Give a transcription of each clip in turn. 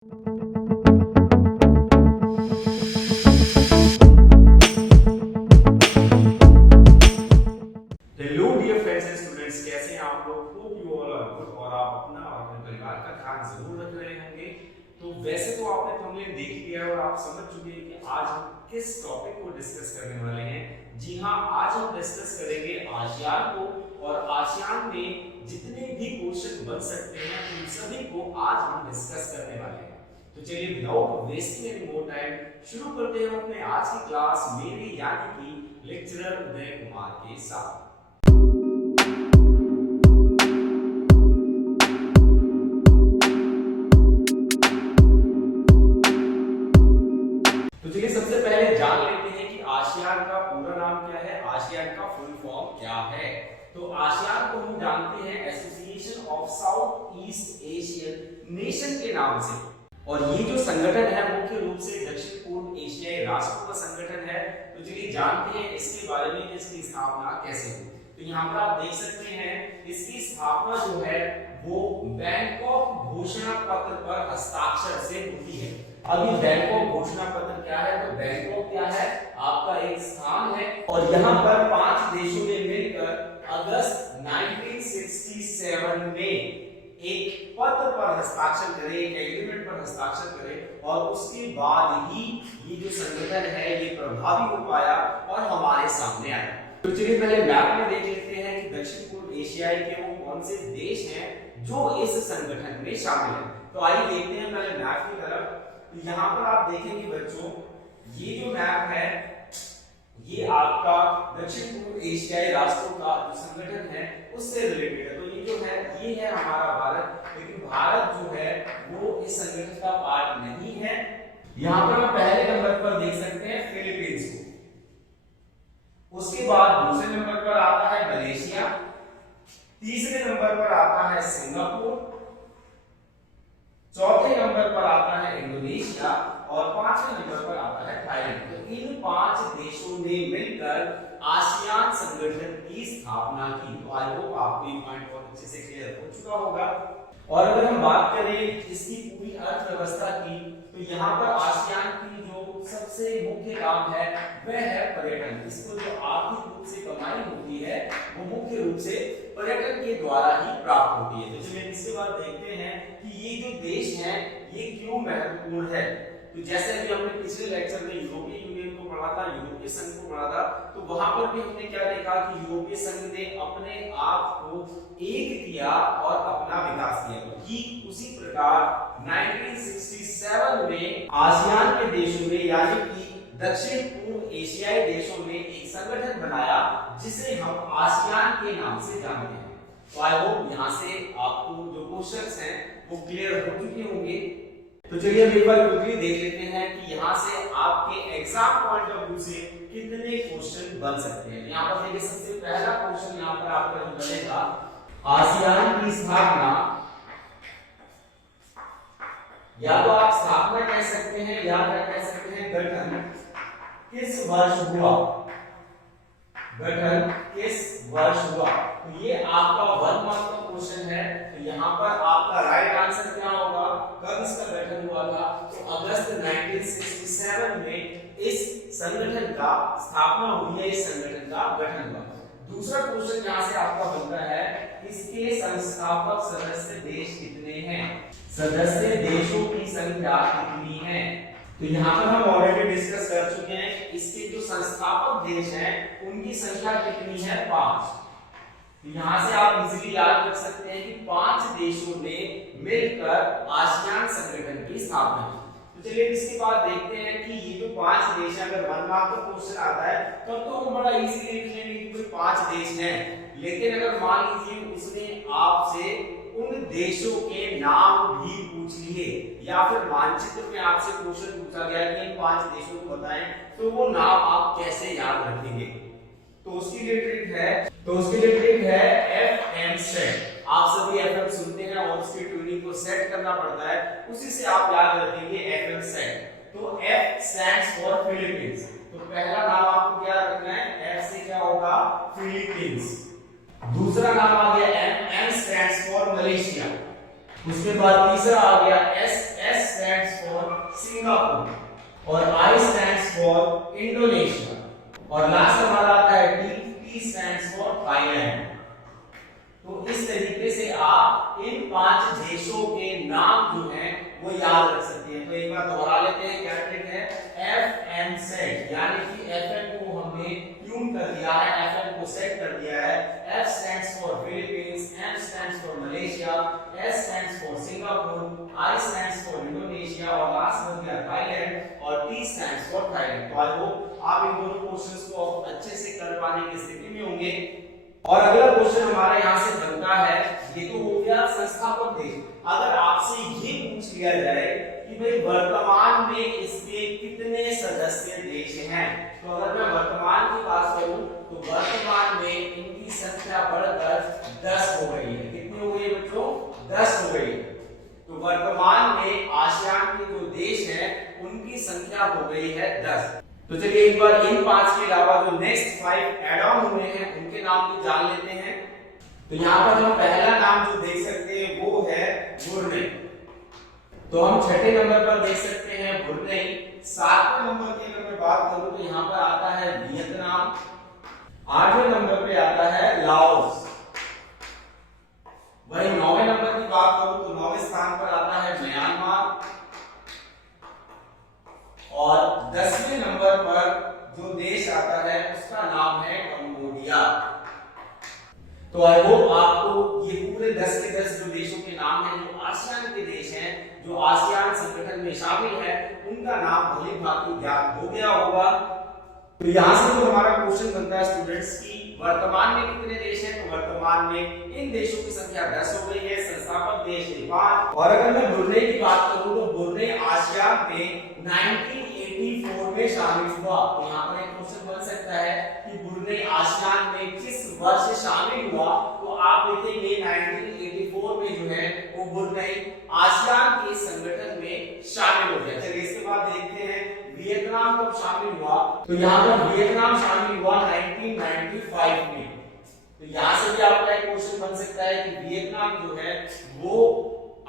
Hello dear friends and students, कैसे हैं आप लोग? Hope you all are good और आप अपना और अपने परिवार का ध्यान जरूर रख रहे होंगे। तो वैसे तो आपने थंबनेल देख लिया है और आप समझ चुके हैं कि आज हम किस टॉपिक को डिस्कस करने वाले हैं। जी हाँ, आज हम डिस्कस करेंगे आसियान को, और आसियान में जितने भी क्वेश्चन बन सकते हैं उन सभी को आज हम डिस्कस करने वाले हैं। तो चलिए without wasting any more time शुरू करते हैं अपने आज की क्लास मेरी यानी कि लेक्चरर उदय कुमार के साथ। तो चलिए सबसे पहले जान लेते हैं कि आसियान का पूरा नाम क्या है, आसियान का फुल फॉर्म क्या है। तो आसियान को हम जानते हैं association of south east Asian nation के नाम से, और ये जो संगठन है मुख्य रूप से दक्षिण पूर्व एशियाई राष्ट्रों का संगठन है। तो चलिए जानते हैं इसके बारे में, इसकी स्थापना कैसे हुई। तो यहाँ पर आप देख सकते हैं इसकी स्थापना जो है वो बैंकॉक घोषणा पत्र पर हस्ताक्षर से होती है। अभी बैंकॉक घोषणा पत्र क्या है? तो बैंकॉक क्या है? आपका एक स्थान है, और यहाँ पर 5 देशों ने मिलकर अगस्त 1967 में एक पत्र पर हस्ताक्षर करे, एक एग्रीमेंट पर हस्ताक्षर करे, और उसके बाद ही ये जो संगठन है ये प्रभावी हो पाया और हमारे सामने आया। तो चलिए पहले मैप में देख लेते हैं कि दक्षिण पूर्व एशियाई के वो कौन से देश हैं जो इस संगठन में शामिल हैं। तो आइए देखते हैं पहले मैप की तरफ। तो यहाँ पर आप देखेंगे बच्चों, ये जो मैप है ये आपका दक्षिण पूर्व एशियाई राष्ट्रों का जो संगठन है उससे रिलेटेड है। तो ये जो है ये है हमारा भारत, लेकिन भारत जो है वो इस संगठन का पार्ट नहीं है। यहाँ पर हम पहले नंबर पर देख सकते हैं फिलीपींस को, उसके बाद दूसरे नंबर पर आता है मलेशिया, तीसरे नंबर पर आता है सिंगापुर, चौथे नंबर पर आता है इंडोनेशिया, और पांचवें नंबर पर आता है थाईलैंड। तो इन 5 देशों ने मिलकर आसियान संगठन की स्थापना की। तो आई होप आपको ये पॉइंट बहुत अच्छे से क्लियर हो चुका होगा। और अगर हम बात करें इसकी पूरी अर्थव्यवस्था की, तो यहाँ पर आसियान की जो सबसे मुख्य काम है वह है पर्यटन। इसको जो आर्थिक रूप से कमाई होती है वो मुख्य रूप से पर्यटन के द्वारा ही प्राप्त होती है। तो चलिए इसके बाद देखते हैं कि ये जो देश हैं ये क्यों महत्वपूर्ण है। तो जैसे कि हमने पिछले लेक्चर में यूरोपीय यूनियन को पढ़ा था, यूरोपीय संघ को पढ़ा था, तो वहां पर भी हमने क्या देखा कि यूरोपीय संघ ने अपने आप को एक किया और अपना विकास किया। तो ठीक उसी प्रकार 1967 में आसियान के देशों ने यानी कि दक्षिण पूर्व एशियाई देशों ने एक संगठन बनाया जिसे हम आसियान के नाम से जानते हैं। तो आई होप यहाँ से आपको जो क्वेश्चंस हैं वो क्लियर हो चुके होंगे। तो चलिए हम एक बार क्विकली देख लेते हैं कि यहाँ से आपके एग्जाम पॉइंट ऑफ व्यू से कितने क्वेश्चन बन सकते हैं। यहाँ पर देखिए सबसे पहला क्वेश्चन यहाँ पर आपका जो बनेगा, आसियान की स्थापना, या तो आप स्थापना कह सकते हैं या क्या कह सकते हैं गठन किस वर्ष हुआ, गठन किस वर्ष हुआ। तो ये आपका 1 मार्क का क्वेश्चन है। तो यहाँ पर आपका राइट आंसर क्या होगा, कब इसका गठन हुआ था? तो अगस्त 1967 में इस संगठन का स्थापना हुई है, इस संगठन का गठन हुआ। दूसरा क्वेश्चन यहाँ से आपका बनता है, इसके संस्थापक सदस्य देश कितने हैं, सदस्य देशों की संख्या कितनी है। तो यहाँ पर हम ऑलरेडी डिस्कस कर चुके हैं, इसके जो संस्थापक देश हैं उनकी संख्या कितनी है, 5। तो यहाँ से आप इजीली याद रख सकते हैं कि 5 देशों ने मिलकर आसियान संगठन की स्थापना की। तो चलिए इसके बाद देखते हैं कि ये जो 5 देश हैं, अगर 1 मार्क का क्वेश्चन आता है तब तो हम बड़ा इजीली लिख लेंगे कि कोई 5 देश हैं। लेकिन अगर मान लीजिए उसने आपसे उन देशों के नाम भी पूछ लिए, या फिर मानचित्र में आपसे क्वेश्चन पूछा गया कि इन 5 देशों को बताएं, तो वो नाम आप कैसे याद रखेंगे? तो उसके लिए ट्रिक है FM सेट। आप सभी FM सुनते हैं और उसकी ट्यूनिंग को सेट करना पड़ता है, उसी से आप याद रखेंगे FM सेट। तो F स्टैंड्स फॉर फिलीपींस। तो पहला नाम आपको क्या रखना है, F से क्या होगा, फिलीपींस। दूसरा नाम आ गया M, M stands for Malaysia. उसके बाद तीसरा आ गया S, S stands for Singapore और I stands for इंडोनेशिया और लास्ट हमारा आता है T stands for थाईलैंड। तो इस तरीके से आप इन 5 देशों के नाम जो हैं वो याद रख सकते हैं। तो एक बार दोहरा लेते हैं, क्या ट्रिक है, FN सेट, यानी कि FN को हमने ट्यून कर दिया है, FN को सेट कर दिया है। F stands for Philippines, M stands for Malaysia, S stands for Singapore, I stands for Indonesia और लास्ट बन गया थाईलैंड और T stands for थाईलैंड। तो आई होप आप इन दोनों क्वेश्चंस को अच्छे से कर पाने की स्थिति में होंगे। और अगला क्वेश्चन हमारा यहाँ से बनता है, ये तो हो गया संस्थापक देश। अगर आपसे ये पूछ लिया जाए कि भाई वर्तमान में इसके कितने सदस्य देश हैं, तो अगर मैं वर्तमान की बात करूं तो वर्तमान में इनकी संख्या बढ़कर 10 हो गई है। कितनी हो गई है बच्चों? 10 हो गई है। तो वर्तमान में आसियान के जो देश हैं उनकी संख्या हो गई है 10। तो चलिए एक बार इन 5 के अलावा जो नेक्स्ट 5 ऐड ऑन हुए हैं उनके नाम भी जान लेते हैं। तो यहाँ पर हम पहला नाम जो देख सकते हैं वो है ब्रुनेई। तो हम छठे नंबर पर देख सकते हैं ब्रुनेई। 7वें नंबर की अगर मैं बात करूं तो यहाँ पर आता है वियतनाम। 8वें नंबर पे आता है लाओस। वही 9वें नंबर की बात करूं तो 9वें स्थान पर आता है म्यांमार और 10वें नंबर पर जो देश आता है उसका नाम है कंबोडिया। तो आई होप आपको ये पूरे 10 के 10 जो देशों के नाम हैं, जो आसियान के देश हैं, जो आसियान संगठन में शामिल है, उनका नाम भली भांति ज्ञात हो गया होगा। तो यहाँ से जो हमारा क्वेश्चन बनता है स्टूडेंट्स की, वर्तमान में कितने देश हैं? तो वर्तमान में इन देशों की संख्या 10 हो गई है, संस्थापक देश 5। और अगर मैं ब्रुनेई की बात करूं तो ब्रुनेई आसियान में 1984 में शामिल हुआ। तो यहाँ पर एक क्वेश्चन बन सकता है कि ब्रुनेई आसियान में किस वर्ष शामिल हुआ? तो आप देखेंगे 1984 में जो है वो ब्रुनेई आसियान के संगठन में शामिल हो गया। चलिए इसके बाद देखते हैं वियतनाम कब शामिल हुआ। तो यहाँ पर वियतनाम शामिल हुआ 1995 में। तो यहाँ से भी आपका एक क्वेश्चन बन सकता है कि वियतनाम जो है वो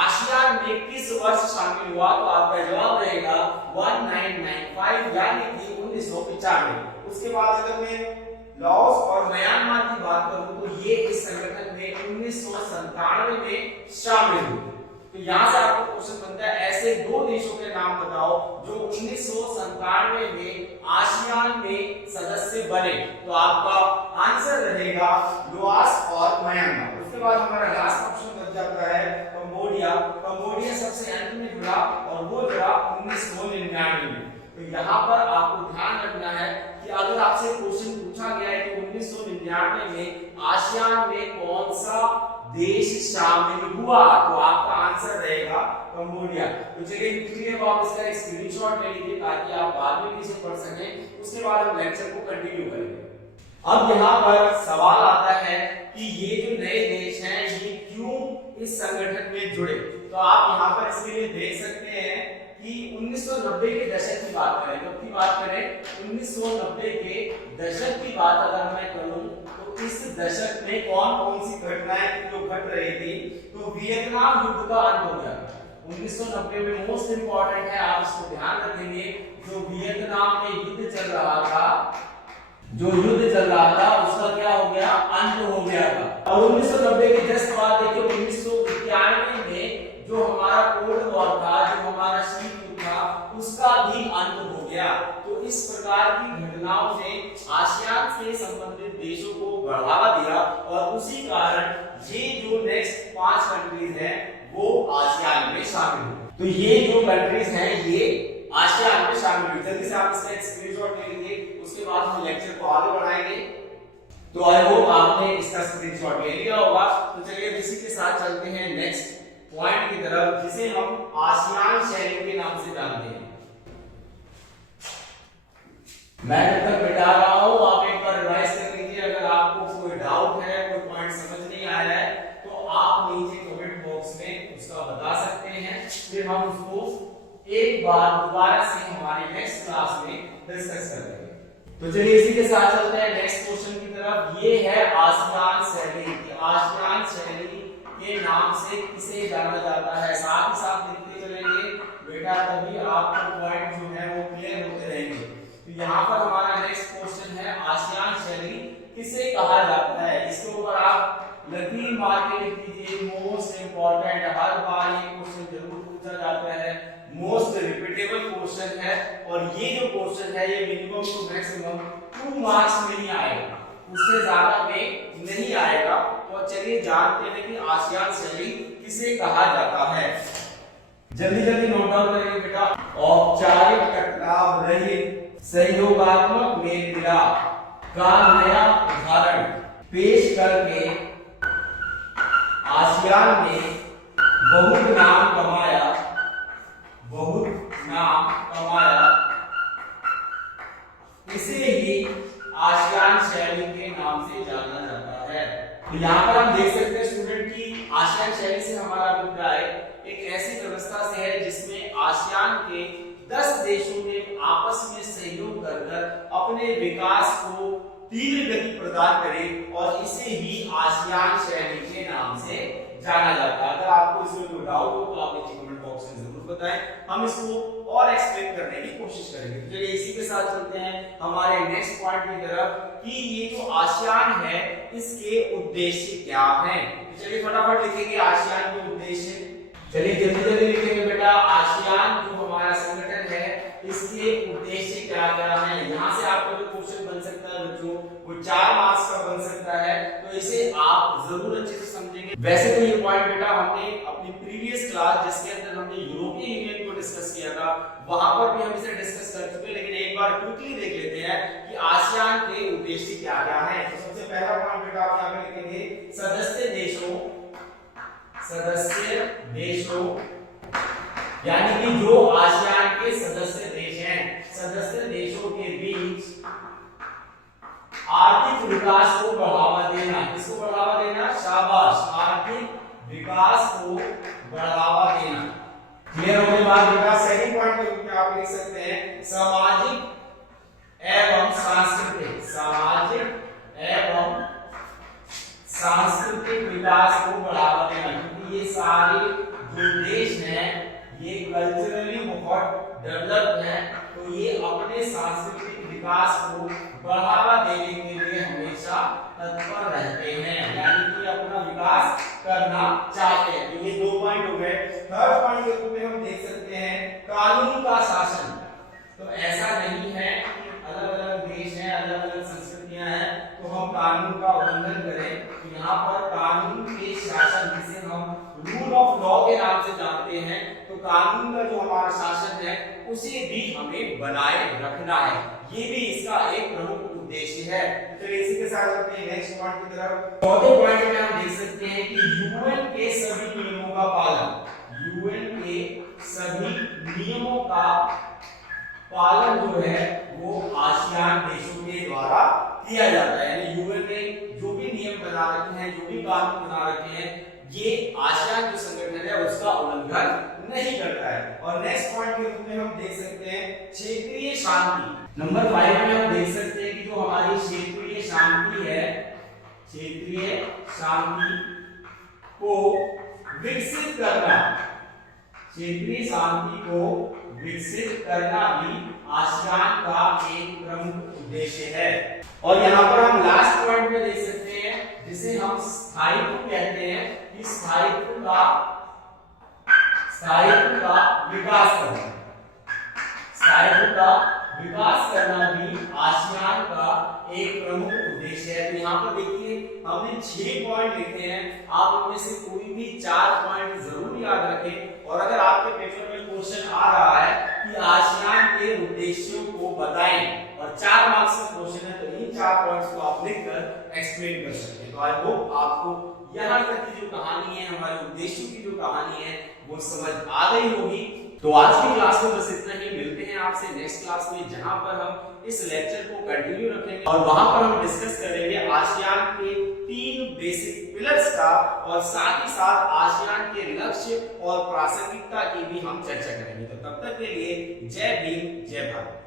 आसियान में किस वर्ष शामिल हुआ? तो आपका जवाब रहेगा 1995 यानी कि 1995। उसके बाद अगर मैं लाओस और म्यांमार की बात करूं तो ये इस संगठन में 1997 में शामिल हुए। तो यहाँ से आपको क्वेश्चन बनता है ऐसे 2 देशों के नाम बताओ जो 1997 में आसियान में सदस्य बने। तो आपका आंसर रहेगा लाओस और म्यांमार। उसके बाद हमारा लास्ट ऑप्शन बच जाता है कंबोडिया। कंबोडिया सबसे अंत में जुड़ा और वो जुड़ा 1999 में। तो यहाँ पर आपको ध्यान रखना है कि अगर आपसे क्वेश्चन पूछा गया है कि 1999 में आसियान में कौन सा देश शामिल हुआ, तो आपका आंसर रहेगा कंबोडिया। तो चलिए इसलिए आप इसका एक स्क्रीनशॉट ले लीजिए ताकि आप बाद में भी इसे पढ़ सकें। उसके बाद हम लेक्चर को कंटिन्यू करेंगे। अब यहाँ पर सवाल आता है कि ये जो नए देश हैं ये क्यों इस संगठन में जुड़े। तो आप यहाँ पर इसके लिए देख सकते हैं कि 1990 के दशक की बात करें, कब की बात करें? 1990 के दशक की बात अगर मैं करूं तो इस दशक में कौन कौन सी घटनाएं जो घट रही थी? तो वियतनाम युद्ध का अंत हो गया 1990 में। मोस्ट इंपॉर्टेंट है, आप इसको ध्यान रखेंगे। जो वियतनाम में युद्ध चल रहा था, उसका क्या हो गया? अंत हो गया था। और 1990 के जस्ट बाद देखिए 1991 में जो हमारा कोल्ड वॉर था, जो हमारा शीत युद्ध था, उसका भी अंत हो गया। तो इस प्रकार की घटनाओं ने आसियान से संबंधित देशों को बढ़ावा दिया और उसी कारण ये जो नेक्स्ट 5 कंट्रीज हैं वो आसियान में शामिल हुए। तो ये जो कंट्रीज हैं ये आसियान में शामिल हुई। जल्दी से आप इसका एक स्क्रीनशॉट ले लीजिए, उसके बाद हम लेक्चर को आगे बढ़ाएंगे। तो आई होप आपने इसका स्क्रीनशॉट ले लिया होगा। तो चलिए इसी के साथ चलते हैं नेक्स्ट पॉइंट की तरफ, जिसे हम आसियान शैली के नाम से जानते हैं। मैं जब तक बिठा रहा हूं आप एक बार रिवाइज कर लीजिए। अगर आपको कोई डाउट है, कोई पॉइंट समझ नहीं आ रहा है तो आप नीचे कमेंट बॉक्स में उसका बता सकते हैं, फिर हम उसको एक बार दोबारा से हमारी नेक्स्ट क्लास में डिस्कस करेंगे। तो चलिए इसी के साथ चलते हैं नेक्स्ट क्वेश्चन की तरफ। ये है आसियान शैली। आसियान शैली के नाम से किसे जाना जाता है? साथ ही साथ लिखते चलेंगे बेटा तभी आपको पॉइंट जो है वो क्लियर होते रहेंगे। तो यहाँ पर हमारा नेक्स्ट क्वेश्चन है आसियान शैली किसे कहा जाता है। इसके ऊपर आप लकीर मार के लिख दीजिए, मोस्ट इंपॉर्टेंट, हर बार ये क्वेश्चन जरूर पूछा जाता है, मोस्ट रिपीटेबल क्वेश्चन है। और ये जो क्वेश्चन है ये मिनिमम टू मैक्सिमम 2 मार्क्स में ही आएगा, उससे ज्यादा में नहीं आएगा। तो चलिए जानते हैं कि आसियान शैली किसे कहा जाता है। जल्दी जल्दी नोट डाउन करेंगे बेटा। औपचारिक टकराव रहित सहयोगात्मक मेल मिलाप का नया उदाहरण पेश करके आसियान ने बहुत नाम कमाया, बहुत नाम कमाया। इसे ही आसियान शैली के नाम से जाना जाता है। तो यहाँ पर हम देख सकते हैं स्टूडेंट की आसियान शैली से हमारा अभिप्राय एक ऐसी व्यवस्था से है जिसमें आसियान के 10 देशों ने आपस में सहयोग कर अपने विकास को तीव्र गति प्रदान करे और इसे ही आसियान शैली के नाम से जाना जाता है। अगर आपको इसमें कोई डाउट हो तो आप नीचे कमेंट बॉक्स में जरूर बताएं, हम इसको और एक्सप्लेन करने की कोशिश करेंगे। चलिए इसी के साथ चलते हैं हमारे नेक्स्ट पॉइंट की तरफ कि ये जो आसियान है इसके उद्देश्य क्या हैं। तो चलिए फटाफट लिखेंगे आसियान के उद्देश्य। चलिए जल्दी जल्दी लिखेंगे बेटा। आसियान जो हमारा संगठन है इसके उद्देश्य क्या क्या है। यहाँ से आपका जो क्वेश्चन बन सकता है बच्चों वो 4 मार्क्स का बन सकता है, तो इसे आप जरूर अच्छे से समझेंगे। वैसे तो ये पॉइंट बेटा हमने अपनी प्रीवियस क्लास जिसके अंदर हमने यूरोपीय यूनियन को डिस्कस किया था वहां पर भी हम इसे डिस्कस कर चुके हैं, लेकिन एक बार क्विकली देख लेते हैं कि आसियान के उद्देश्य क्या क्या है। तो सबसे पहला पॉइंट बेटा आप यहाँ पे लिखेंगे सदस्य देशों यानी कि जो आसियान के सदस्य देश हैं, सदस्य देशों के बीच आर्थिक विकास को बढ़ावा देना। किसको बढ़ावा देना? शाबाश, आर्थिक विकास को बढ़ावा देना। क्लियर होने बाद बेटा सेकंड पॉइंट के रूप में आप लिख सकते हैं सामाजिक एवं सांस्कृतिक विकास को बढ़ावा देना। क्योंकि ये सारे जो देश हैं ये कल्चरली बहुत डेवलप्ड हैं, तो ये अपने सांस्कृतिक विकास को बढ़ावा देने के लिए हमेशा तत्पर रहते हैं, यानी कि अपना विकास करना चाहते हैं। तो ये 2 पॉइंट हो गए। थर्ड पॉइंट के रूप में हम देख सकते हैं कानून का शासन। तो ऐसा नहीं है कि अलग-अलग देश हैं, अलग-अलग संस्कृतियां हैं तो हम कानून का उल्लंघन करें। तो यहाँ पर कानून के शासन जिसे हम रूल ऑफ लॉ के नाम से जानते हैं, तो कानून का जो हमारा शासन है उसे भी हमें बनाए रखना है, ये भी इसका एक प्रमुख उद्देश्य है। तो इसी के साथ चलते हैं नेक्स्ट पॉइंट की तरफ। चौथे पॉइंट में हम देख सकते हैं कि यूएन के सभी नियमों का पालन, यूएन के सभी नियमों का पालन जो है वो आसियान देशों के द्वारा किया जाता है। यानी यूएन ने जो भी नियम बना रखे हैं, जो भी कानून बना रखे हैं, ये आसियान जो संगठन है उसका उल्लंघन नहीं करता है। और नेक्स्ट पॉइंट के रूप में हम देख सकते हैं क्षेत्रीय शांति। नंबर 5 में हम देख सकते हैं कि जो हमारी क्षेत्रीय शांति है, क्षेत्रीय शांति को विकसित करना, क्षेत्रीय शांति को विकसित करना भी आसियान का एक प्रमुख उद्देश्य है। और यहाँ पर हम लास्ट पॉइंट में देख सकते हैं जिसे हम स्थायित्व कहते हैं कि स्थायित्व का विकास करना, स्थायित्व का विकास करना भी आसियान का एक प्रमुख उद्देश्य है। तो यहाँ पर देखिए हमने 6 पॉइंट लिखे हैं, आप उनमें से कोई भी 4 पॉइंट जरूर याद रखें। और अगर आपके पेपर में क्वेश्चन आ रहा है कि आसियान के उद्देश्यों को बताएं और 4 मार्क्स का क्वेश्चन है, तो इन 4 पॉइंट्स को आप लिखकर एक्सप्लेन कर सकते हैं। तो आई होप आपको यहाँ तक की जो कहानी है, हमारे उद्देश्यों की जो कहानी है वो समझ आ गई होगी। तो आज की क्लास में बस इतना ही। मिलते हैं आपसे नेक्स्ट क्लास में जहां पर हम इस लेक्चर को कंटिन्यू रखेंगे और वहां पर हम डिस्कस करेंगे आसियान के 3 बेसिक पिलर्स का और साथ ही साथ आसियान के लक्ष्य और प्रासंगिकता की भी हम चर्चा करेंगे। तो तब तक के लिए जय भीम, जय भारत।